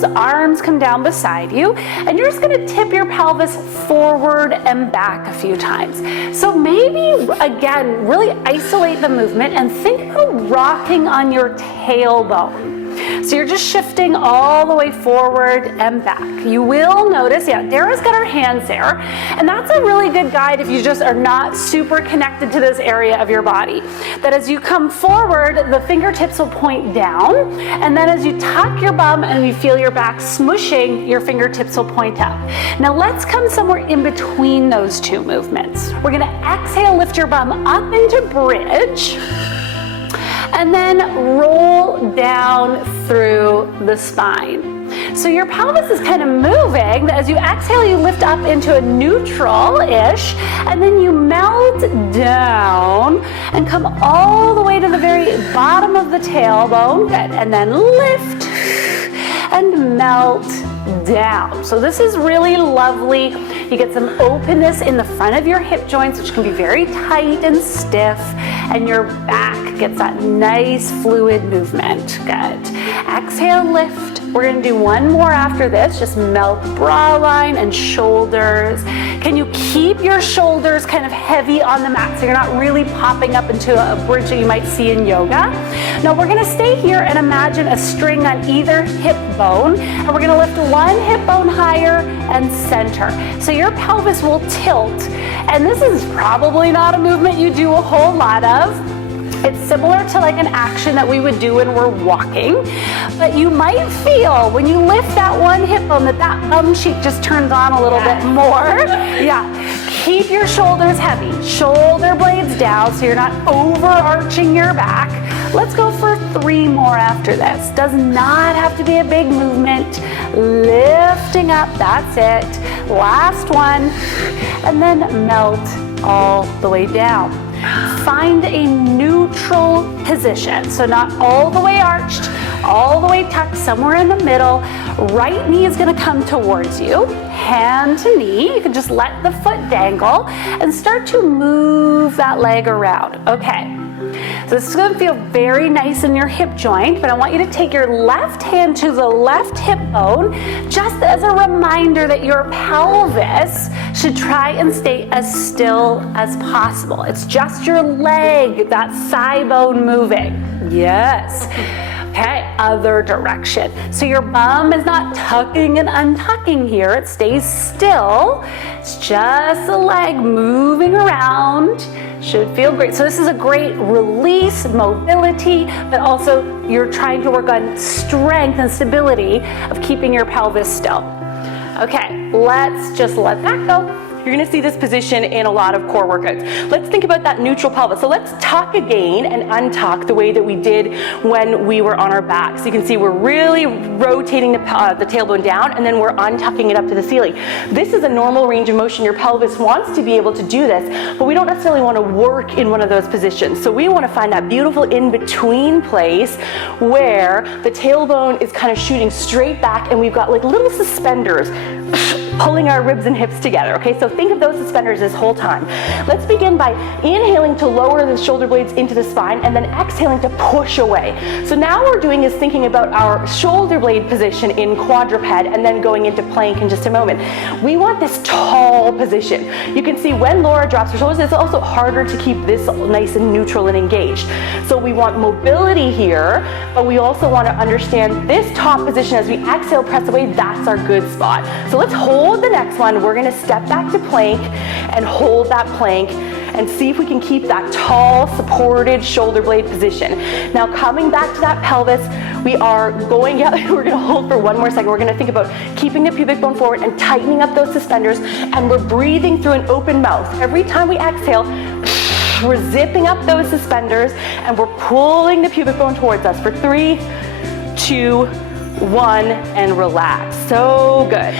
toes, arms come down beside you, and you're just gonna tip your pelvis forward and back a few times. So maybe, again, really isolate the movement and think about rocking on your tailbone. So you're just shifting all the way forward and back. You will notice, Dara's got her hands there, and that's a really good guide if you just are not super connected to this area of your body. That as you come forward, the fingertips will point down, and then as you tuck your bum and you feel your back smushing, your fingertips will point up. Now let's come somewhere in between those two movements. We're gonna exhale, lift your bum up into bridge, and then roll down through the spine. So your pelvis is kind of moving. As you exhale, you lift up into a neutral-ish, and then you melt down and come all the way to the very bottom of the tailbone. Good. And then lift and melt down. So this is really lovely. You get some openness in the front of your hip joints, which can be very tight and stiff, and your back gets that nice fluid movement. Good. Exhale, lift. We're gonna do one more after this. Just melt bra line and shoulders. Can you keep your shoulders kind of heavy on the mat so you're not really popping up into a bridge that you might see in yoga? Now we're gonna stay here and imagine a string on either hip bone, and we're gonna lift one hip bone higher and center. So your pelvis will tilt, and this is probably not a movement you do a whole lot of. It's similar to like an action that we would do when we're walking, but you might feel when you lift that one hip bone that bum cheek just turns on a little bit more. Yeah. Keep your shoulders heavy, shoulder blades down so you're not overarching your back. Let's go for 3 more after this. Does not have to be a big movement. Lifting up, that's it. Last one, and then melt all the way down. Find a neutral position. So not all the way arched, all the way tucked, somewhere in the middle. Right knee is gonna come towards you, hand to knee. You can just let the foot dangle and start to move that leg around. Okay. So this is going to feel very nice in your hip joint, but I want you to take your left hand to the left hip bone, just as a reminder that your pelvis should try and stay as still as possible. It's just your leg, that thigh bone moving. Yes. Okay, other direction. So your bum is not tucking and untucking here. It stays still. It's just the leg moving around. Should feel great. So this is a great release, mobility, but also you're trying to work on strength and stability of keeping your pelvis still. Okay, let's just let that go. You're gonna see this position in a lot of core workouts. Let's think about that neutral pelvis. So let's tuck again and untuck the way that we did when we were on our back. So you can see we're really rotating the tailbone down, and then we're untucking it up to the ceiling. This is a normal range of motion. Your pelvis wants to be able to do this, but we don't necessarily want to work in one of those positions. So we want to find that beautiful in-between place where the tailbone is kind of shooting straight back, and we've got like little suspenders pulling our ribs and hips together. Okay, so think of those suspenders this whole time. Let's begin by inhaling to lower the shoulder blades into the spine, and then exhaling to push away. So now what we're doing is thinking about our shoulder blade position in quadruped, and then going into plank in just a moment. We want this tall position. You can see when Laura drops her shoulders, it's also harder to keep this nice and neutral and engaged. So we want mobility here, but we also want to understand this top position. As we exhale, press away, that's our good spot. So let's hold the next one. We're going to step back to plank and hold that plank and see if we can keep that tall, supported shoulder blade position. Now coming back to that pelvis, we are going, we're going to hold for one more second. We're going to think about keeping the pubic bone forward and tightening up those suspenders, and we're breathing through an open mouth. Every time we exhale, we're zipping up those suspenders, and we're pulling the pubic bone towards us for 3, 2, 1, and relax. So good.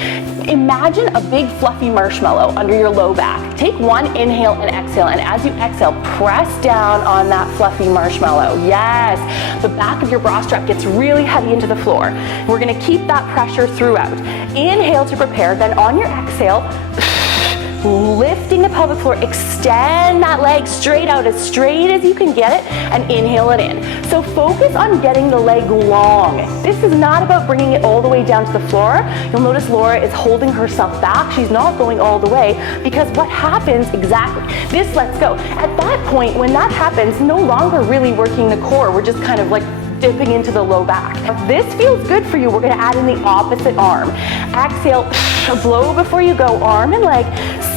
Imagine a big fluffy marshmallow under your low back. Take one inhale and exhale, and as you exhale, press down on that fluffy marshmallow. Yes, the back of your bra strap gets really heavy into the floor. We're gonna keep that pressure throughout. Inhale to prepare, then on your exhale, lifting the pelvic floor, extend that leg straight out, as straight as you can get it, and inhale it in. So focus on getting the leg long. This is not about bringing it all the way down to the floor. You'll notice Laura is holding herself back. She's not going all the way, because what happens exactly, this lets go. At that point, when that happens, no longer really working the core. We're just kind of like dipping into the low back. If this feels good for you, we're gonna add in the opposite arm. Exhale, blow before you go, arm and leg,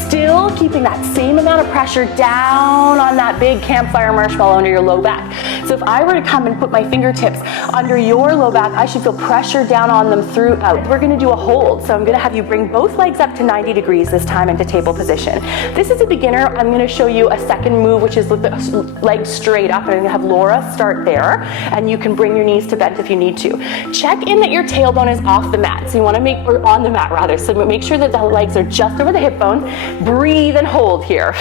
still keeping that same amount of pressure down on that big campfire marshmallow under your low back. So if I were to come and put my fingertips under your low back, I should feel pressure down on them throughout. We're gonna do a hold. So I'm gonna have you bring both legs up to 90 degrees this time into table position. This is a beginner. I'm gonna show you a second move, which is with the legs straight up. I'm gonna have Laura start there, and you can bring your knees to bent if you need to. Check in that your tailbone is off the mat. So you wanna or on the mat rather. So make sure that the legs are just over the hip bones. Breathe and hold here.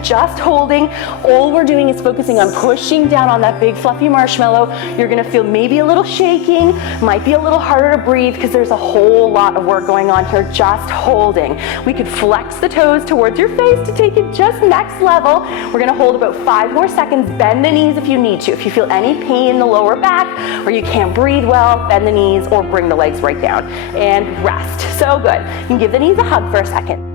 Just holding. All we're doing is focusing on pushing down on that big fluffy marshmallow. You're gonna feel maybe a little shaking, might be a little harder to breathe because there's a whole lot of work going on here, just holding. We could flex the toes towards your face to take it just next level. We're gonna hold about 5 more seconds. Bend the knees if you need to. If you feel any pain in the lower back or you can't breathe well, bend the knees or bring the legs right down and rest. So good. You can give the knees a hug for a second.